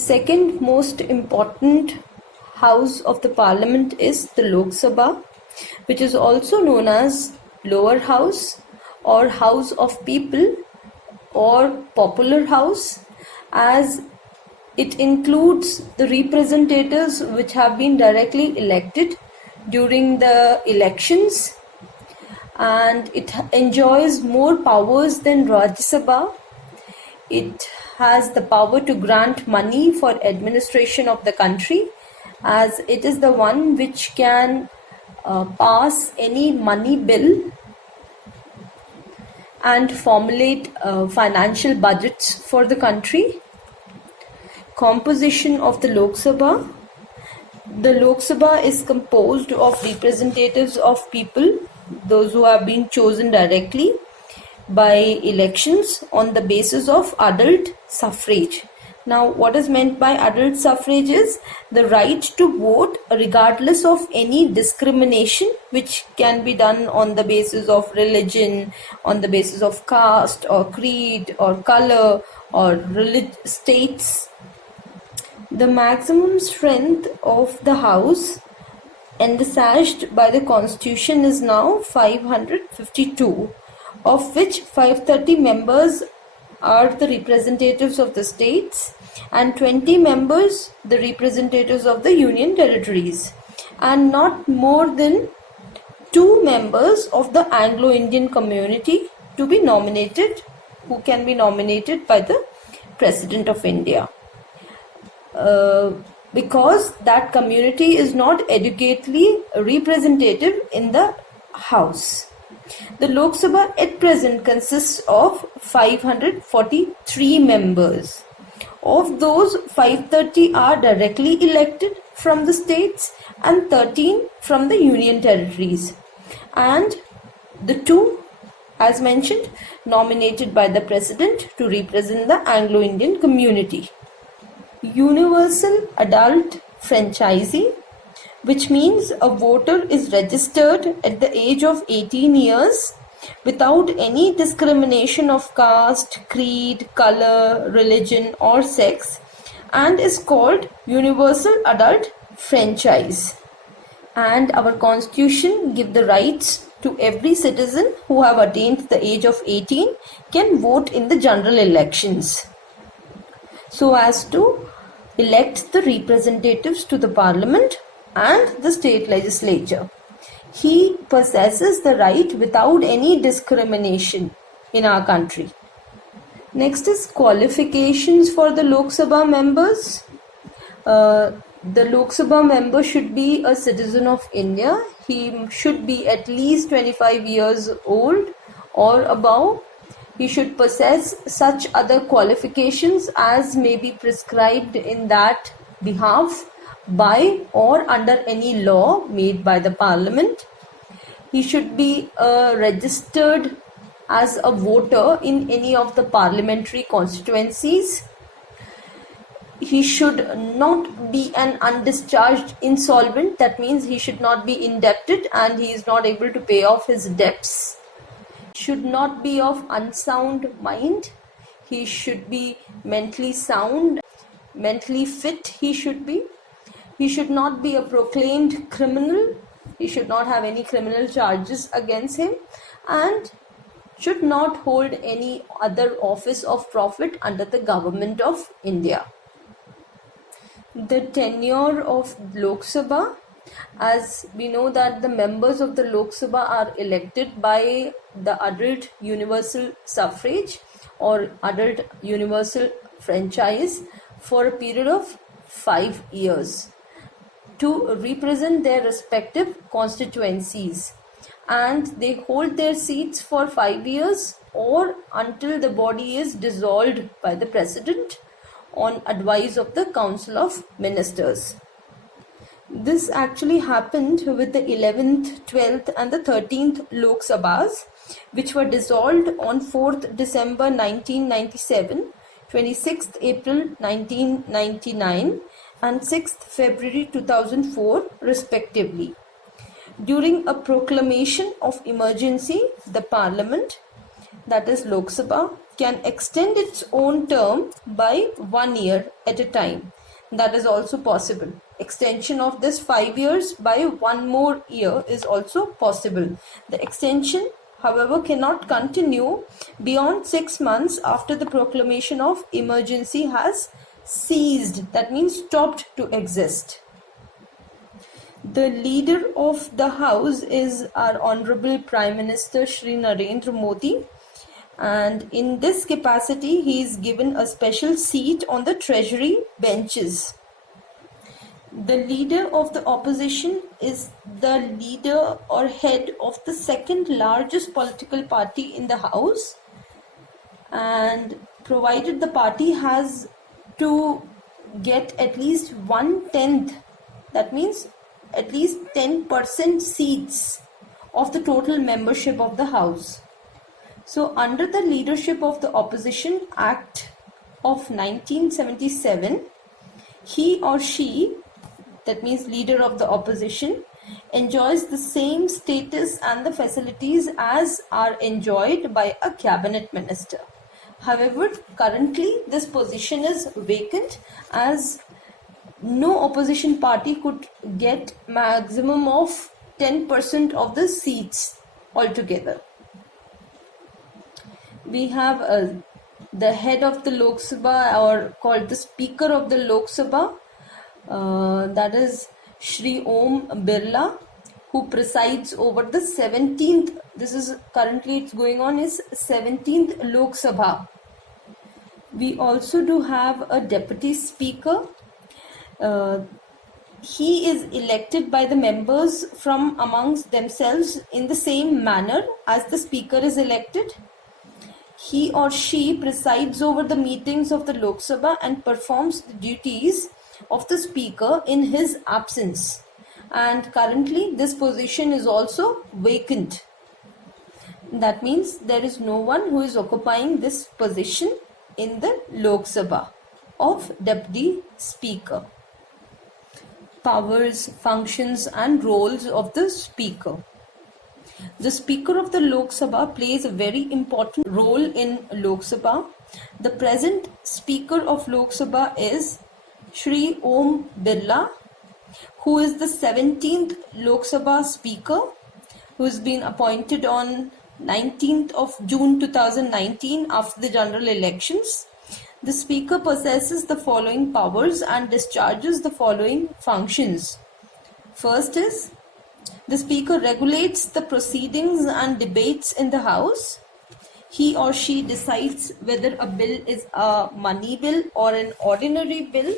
second most important house of the parliament is the Lok Sabha, which is also known as lower house or house of people or popular house, as it includes the representatives which have been directly elected during the elections, and it enjoys more powers than Rajya Sabha. It has the power to grant money for administration of the country, as it is the one which can pass any money bill and formulate financial budgets for the country. Composition of the Lok Sabha. The Lok Sabha is composed of representatives of people, those who have been chosen directly by elections on the basis of adult suffrage. Now, what is meant by adult suffrage is the right to vote regardless of any discrimination which can be done on the basis of religion, on the basis of caste or creed or color or states. The maximum strength of the house envisaged by the constitution is now 552, of which 530 members are the representatives of the states and 20 members the representatives of the union territories, and not more than 2 members of the Anglo-Indian community to be nominated, who can be nominated by the President of India. Because that community is not adequately representative in the house. The Lok Sabha at present consists of 543 members. Of those, 530 are directly elected from the states and 13 from the union territories, and the 2, as mentioned, nominated by the President to represent the Anglo-Indian community. Universal adult franchisee, which means a voter is registered at the age of 18 years without any discrimination of caste, creed, color, religion or sex, and is called universal adult franchise. And our constitution gives the rights to every citizen who have attained the age of 18 can vote in the general elections, so as to elect the representatives to the parliament and the state legislature. He possesses the right without any discrimination in our country. Next is qualifications for the Lok Sabha members. The Lok Sabha member should be a citizen of India. He should be at least 25 years old or above. He should possess such other qualifications as may be prescribed in that behalf by or under any law made by the parliament. He should be registered as a voter in any of the parliamentary constituencies. He should not be an undischarged insolvent. That means he should not be indebted and he is not able to pay off his debts. Should not be of unsound mind. He should be mentally sound, mentally fit he should be. He should not be a proclaimed criminal. He should not have any criminal charges against him and should not hold any other office of profit under the government of India. The tenure of Lok Sabha, as we know that the members of the Lok Sabha are elected by the adult universal suffrage or adult universal franchise for a period of 5 years to represent their respective constituencies, and they hold their seats for 5 years or until the body is dissolved by the President on advice of the Council of Ministers. This actually happened with the 11th, 12th and the 13th Lok Sabhas, which were dissolved on 4th December 1997, 26th April 1999 and 6th February 2004 respectively. During a proclamation of emergency, the Parliament, that is Lok Sabha, can extend its own term by 1 year at a time. That is also possible. Extension of this 5 years by 1 more year is also possible. The extension, however, cannot continue beyond 6 months after the proclamation of emergency has ceased. That means stopped to exist. The leader of the house is our Honorable Prime Minister Shri Narendra Modi, and in this capacity he is given a special seat on the treasury benches. The leader of the opposition is the leader or head of the second largest political party in the house, and provided the party has to get at least 1/10, that means at least 10% seats of the total membership of the house. So under the leadership of the Opposition Act of 1977, he or she, that means leader of the opposition, enjoys the same status and the facilities as are enjoyed by a cabinet minister. However, currently this position is vacant, as no opposition party could get maximum of 10% of the seats altogether. We have the head of the Lok Sabha, or called the Speaker of the Lok Sabha, that is Shri Om Birla, who presides over the 17th, this is currently it's going on is 17th Lok Sabha. We also do have a Deputy Speaker. He is elected by the members from amongst themselves in the same manner as the Speaker is elected. He or she presides over the meetings of the Lok Sabha and performs the duties of the Speaker in his absence. And currently this position is also vacant. That means there is no one who is occupying this position in the Lok Sabha of Deputy Speaker. Powers, functions and roles of the Speaker. The Speaker of the Lok Sabha plays a very important role in Lok Sabha. The present Speaker of Lok Sabha is Shri Om Birla, who is the 17th Lok Sabha Speaker, who has been appointed on 19th of June 2019 after the general elections. The Speaker possesses the following powers and discharges the following functions. First is, the Speaker regulates the proceedings and debates in the House. He or she decides whether a bill is a money bill or an ordinary bill.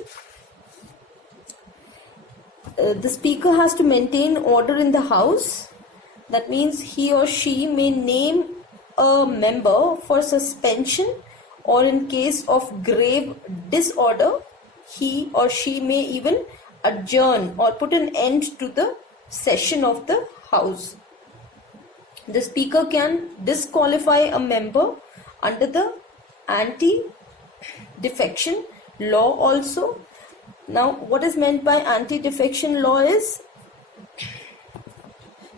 The Speaker has to maintain order in the House. That means he or she may name a member for suspension, or in case of grave disorder, he or she may even adjourn or put an end to the session of the House. The Speaker can disqualify a member under the anti-defection law also. Now, what is meant by anti-defection law is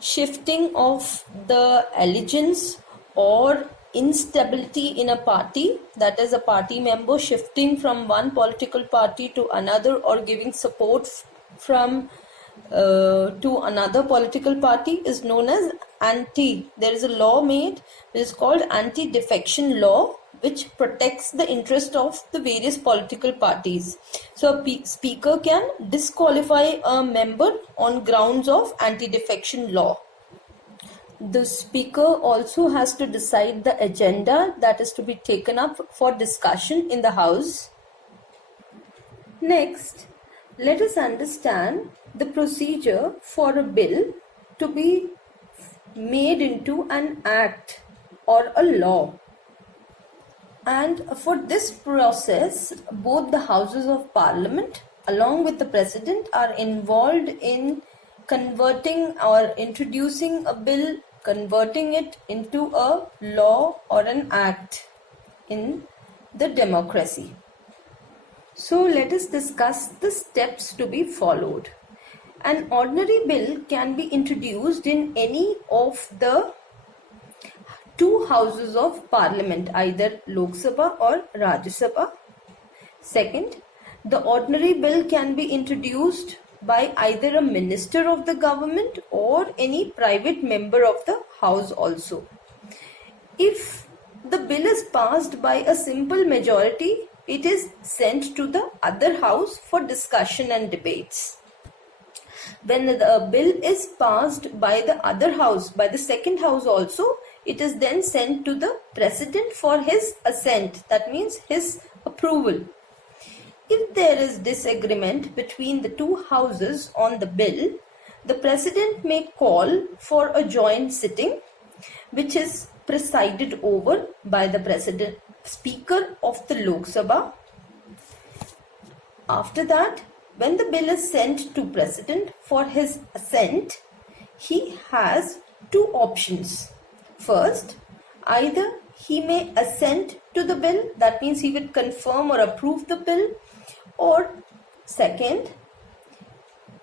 shifting of the allegiance or instability in a party, that is a party member shifting from one political party to another, or giving support from to another political party, is known as there is a law made which is called anti-defection law, which protects the interest of the various political parties. So a Speaker can disqualify a member on grounds of anti-defection law. The Speaker also has to decide the agenda that is to be taken up for discussion in the House. Next, let us understand the procedure for a bill to be made into an act or a law. And for this process, both the Houses of Parliament along with the President are involved in converting or introducing a bill, converting it into a law or an act in the democracy. So let us discuss the steps to be followed. An ordinary bill can be introduced in any of the two houses of parliament, either Lok Sabha or Rajya Sabha. Second, the ordinary bill can be introduced by either a minister of the government or any private member of the house also. If the bill is passed by a simple majority, it is sent to the other house for discussion and debates. When the bill is passed by the other house, by the second house also, it is then sent to the president for his assent, that means his approval. If there is disagreement between the two houses on the bill, the president may call for a joint sitting, which is presided over by the speaker of the Lok Sabha. After that, when the bill is sent to president for his assent, he has two options. First, either he may assent to the bill, that means he will confirm or approve the bill, or second,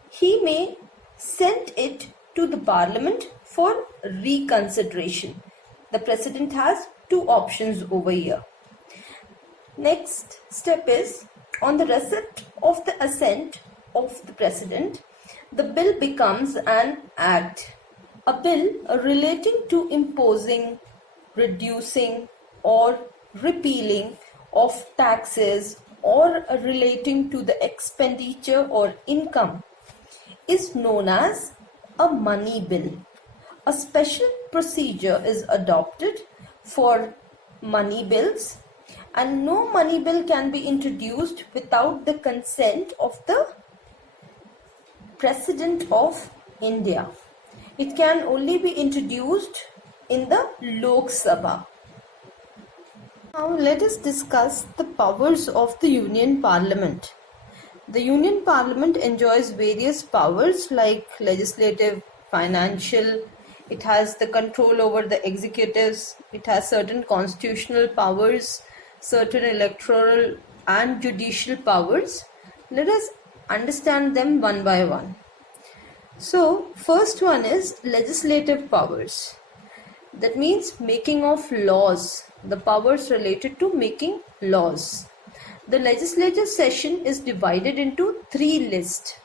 he may send it to the parliament for reconsideration. The president has two options over here. Next step is, on the receipt of the assent of the president, the bill becomes an act. A bill relating to imposing, reducing or repealing of taxes or relating to the expenditure or income is known as a money bill. A special procedure is adopted for money bills, and no money bill can be introduced without the consent of the President of India. It can only be introduced in the Lok Sabha. Now let us discuss the powers of the Union Parliament. The Union Parliament enjoys various powers like legislative, financial. It has the control over the executives. It has certain constitutional powers, certain electoral and judicial powers. Let us understand them one by one. So, first one is legislative powers. That means making of laws, the powers related to making laws. The legislative session is divided into three lists: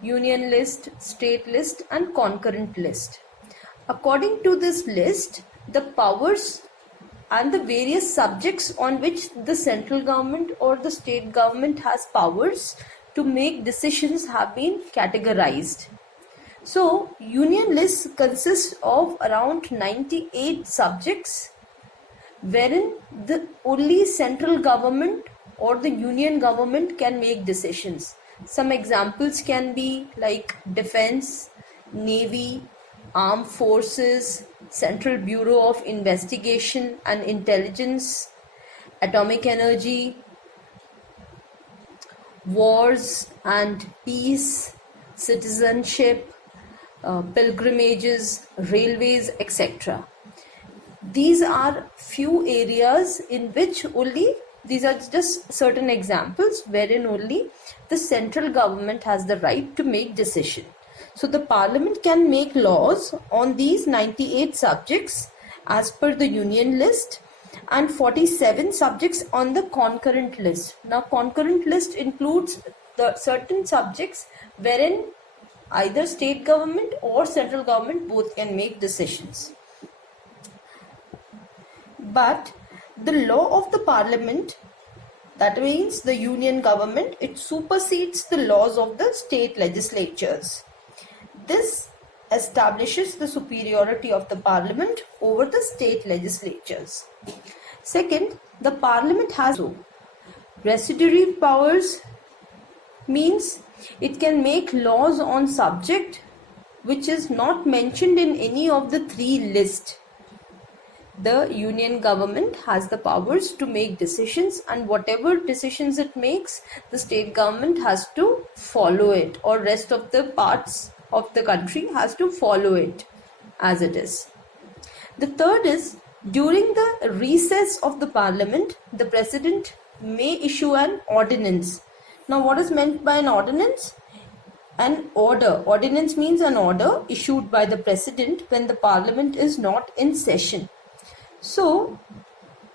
union list, state list and concurrent list. According to this list, the powers and the various subjects on which the central government or the state government has powers to make decisions have been categorized. So, union list consists of around 98 subjects, wherein the only central government or the union government can make decisions. Some examples can be like defense, navy, armed forces, Central Bureau of Investigation and Intelligence, atomic energy, wars and peace, citizenship, pilgrimages, railways, etc. These are few areas in which only, these are just certain examples wherein only the central government has the right to make decision. So the parliament can make laws on these 98 subjects as per the union list and 47 subjects on the concurrent list. Now concurrent list includes the certain subjects wherein either state government or central government both can make decisions. But the law of the parliament, that means the union government, it supersedes the laws of the state legislatures. This establishes the superiority of the parliament over the state legislatures. Second, the parliament has residuary powers, means it can make laws on subject which is not mentioned in any of the three lists. The union government has the powers to make decisions, and whatever decisions it makes, the state government has to follow it, or rest of the parts of the country has to follow it as it is. The third is, during the recess of the parliament, the president may issue an ordinance. Now what is meant by an ordinance? An order. Ordinance means an order issued by the president when the parliament is not in session. So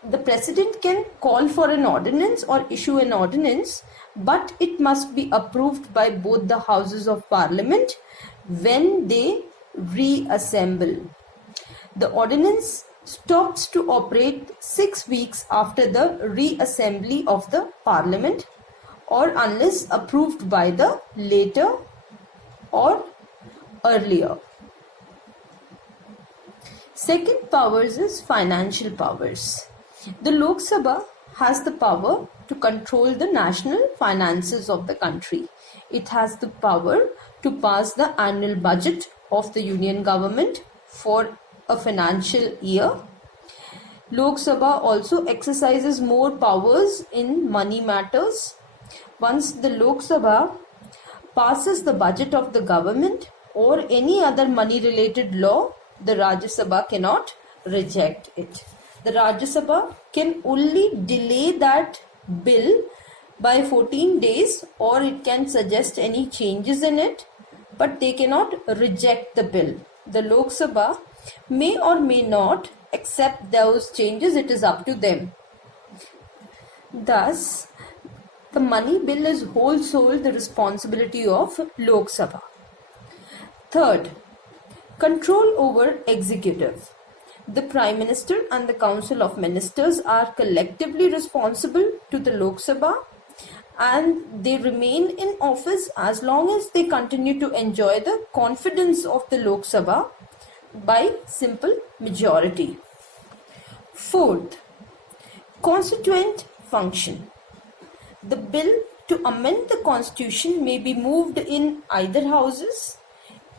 the president can call for an ordinance or issue an ordinance, but it must be approved by both the houses of parliament when they reassemble. The ordinance stops to operate 6 weeks after the reassembly of the parliament, or unless approved by the later or earlier. Second powers is financial powers. The Lok Sabha has the power to control the national finances of the country. It has the power to pass the annual budget of the union government for a financial year. Lok Sabha also exercises more powers in money matters. Once the Lok Sabha passes the budget of the government or any other money related law, the Rajya Sabha cannot reject it. The Rajya Sabha can only delay that bill by 14 days, or it can suggest any changes in it, but they cannot reject the bill. The Lok Sabha may or may not accept those changes, it is up to them. Thus, the money bill is wholesale the responsibility of Lok Sabha. Third, control over executive. The Prime Minister and the Council of Ministers are collectively responsible to the Lok Sabha, and they remain in office as long as they continue to enjoy the confidence of the Lok Sabha by simple majority. Fourth, constituent function. The bill to amend the constitution may be moved in either houses.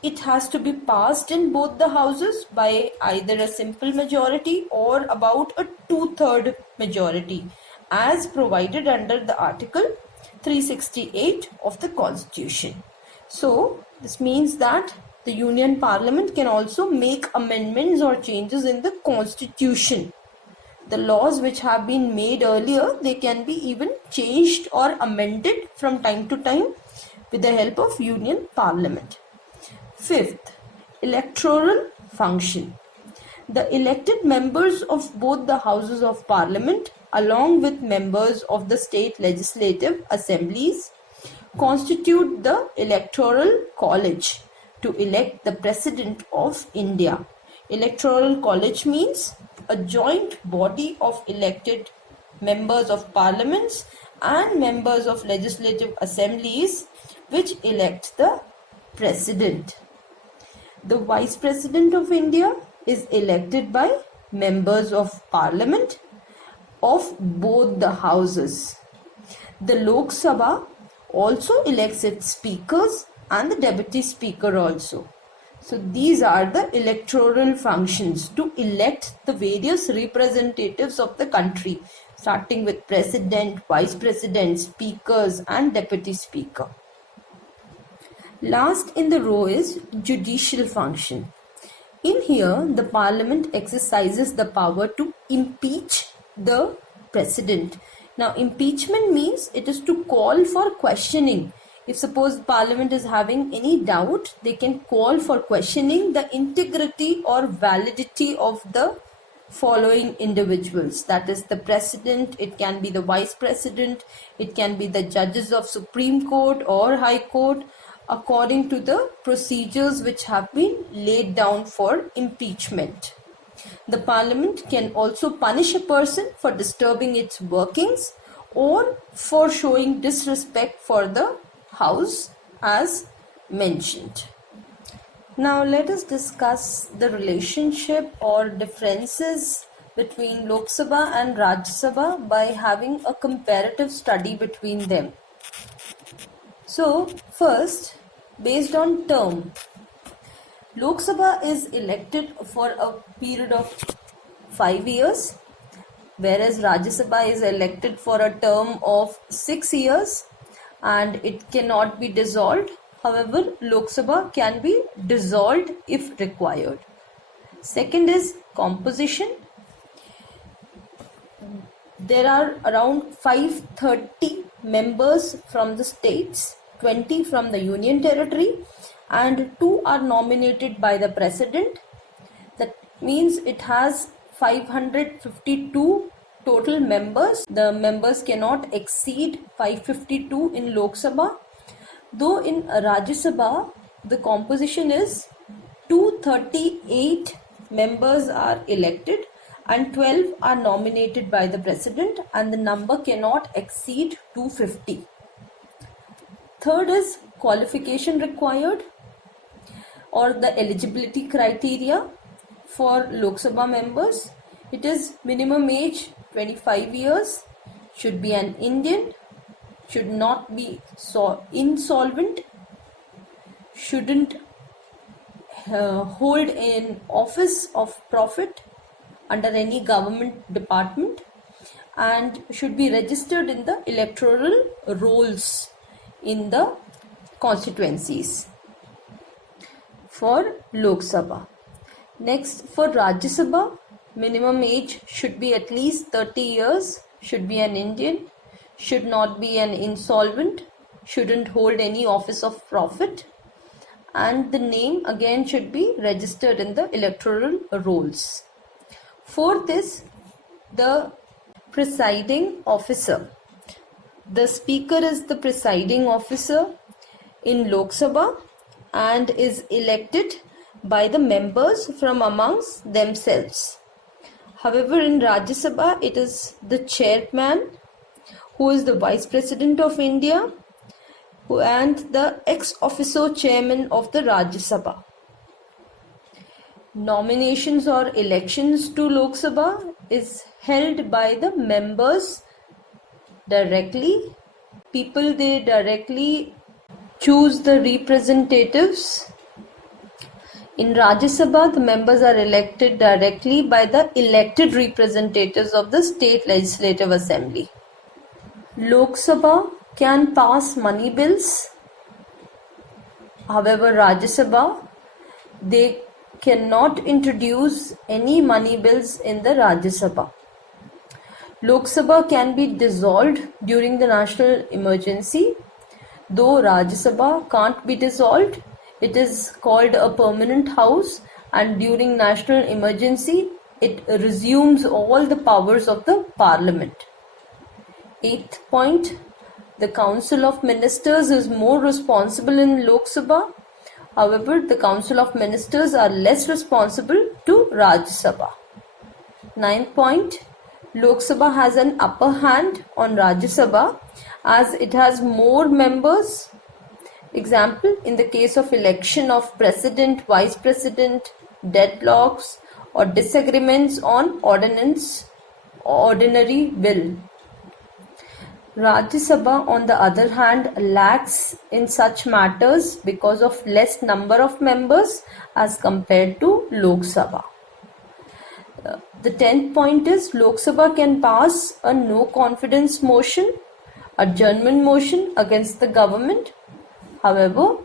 It has to be passed in both the houses by either a simple majority or about a 2/3 majority, as provided under the Article 368 of the Constitution. So, this means that the Union Parliament can also make amendments or changes in the Constitution. The laws which have been made earlier, they can be even changed or amended from time to time with the help of Union Parliament. Fifth, electoral function. The elected members of both the houses of parliament, along with members of the state legislative assemblies, constitute the electoral college to elect the president of India. Electoral college means a joint body of elected members of parliaments and members of legislative assemblies which elect the president. The Vice President of India is elected by members of parliament of both the houses. The Lok Sabha also elects its speakers and the deputy speaker also. So these are the electoral functions to elect the various representatives of the country, starting with president, vice president, speakers and deputy speaker. Last in the row is judicial function. In here, the parliament exercises the power to impeach the president. Now, impeachment means it is to call for questioning. If suppose parliament is having any doubt, they can call for questioning the integrity or validity of the following individuals. That is the president, it can be the vice president, it can be the judges of Supreme Court or High Court, according to the procedures which have been laid down for impeachment. The parliament can also punish a person for disturbing its workings or for showing disrespect for the house as mentioned. Now let us discuss the relationship or differences between Lok Sabha and Rajya Sabha by having a comparative study between them. So first, based on term, Lok Sabha is elected for a period of 5 years, whereas Rajya Sabha is elected for a term of 6 years and it cannot be dissolved. However, Lok Sabha can be dissolved if required. Second is composition. There are around 530 members from the states, 20 from the union territory, and 2 are nominated by the president. That means it has 552 total members. The members cannot exceed 552 in Lok Sabha, though in Rajya Sabha the composition is 238 members are elected and 12 are nominated by the president, and the number cannot exceed 250. Third is qualification required or the eligibility criteria for Lok Sabha members. It is minimum age 25 years, should be an Indian, should not be insolvent, shouldn't hold an office of profit under any government department, and should be registered in the electoral rolls in the constituencies for Lok Sabha. Next, for Rajya Sabha, minimum age should be at least 30 years, should be an Indian, should not be an insolvent, shouldn't hold any office of profit, and the name again should be registered in the electoral rolls. Fourth is the presiding officer. The speaker is the presiding officer in Lok Sabha and is elected by the members from amongst themselves. However, in Rajya Sabha, it is the chairman who is the Vice President of India and the ex officio chairman of the Rajya Sabha. Nominations or elections to Lok Sabha is held by the members directly. People, they directly choose the representatives. In Rajya Sabha, the members are elected directly by the elected representatives of the State Legislative Assembly. Lok Sabha can pass money bills. However, Rajya Sabha, they cannot introduce any money bills in the Rajya Sabha. Lok Sabha can be dissolved during the national emergency. Though Rajya Sabha can't be dissolved, it is called a permanent house, and during national emergency it resumes all the powers of the parliament. Eighth point, the Council of Ministers is more responsible in Lok Sabha. However, the Council of Ministers are less responsible to Rajya Sabha. Ninth point, Lok Sabha has an upper hand on Rajya Sabha as it has more members. Example, in the case of election of president, vice president, deadlocks or disagreements on ordinary bill. Rajya Sabha, on the other hand, lacks in such matters because of less number of members as compared to Lok Sabha. The 10th point is Lok Sabha can pass a no confidence motion, adjournment motion against the government. However,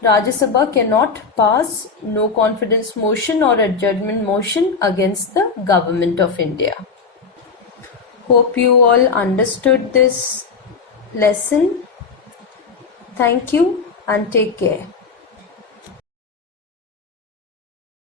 Rajya Sabha cannot pass no confidence motion or adjournment motion against the government of India. Hope you all understood this lesson. Thank you and take care.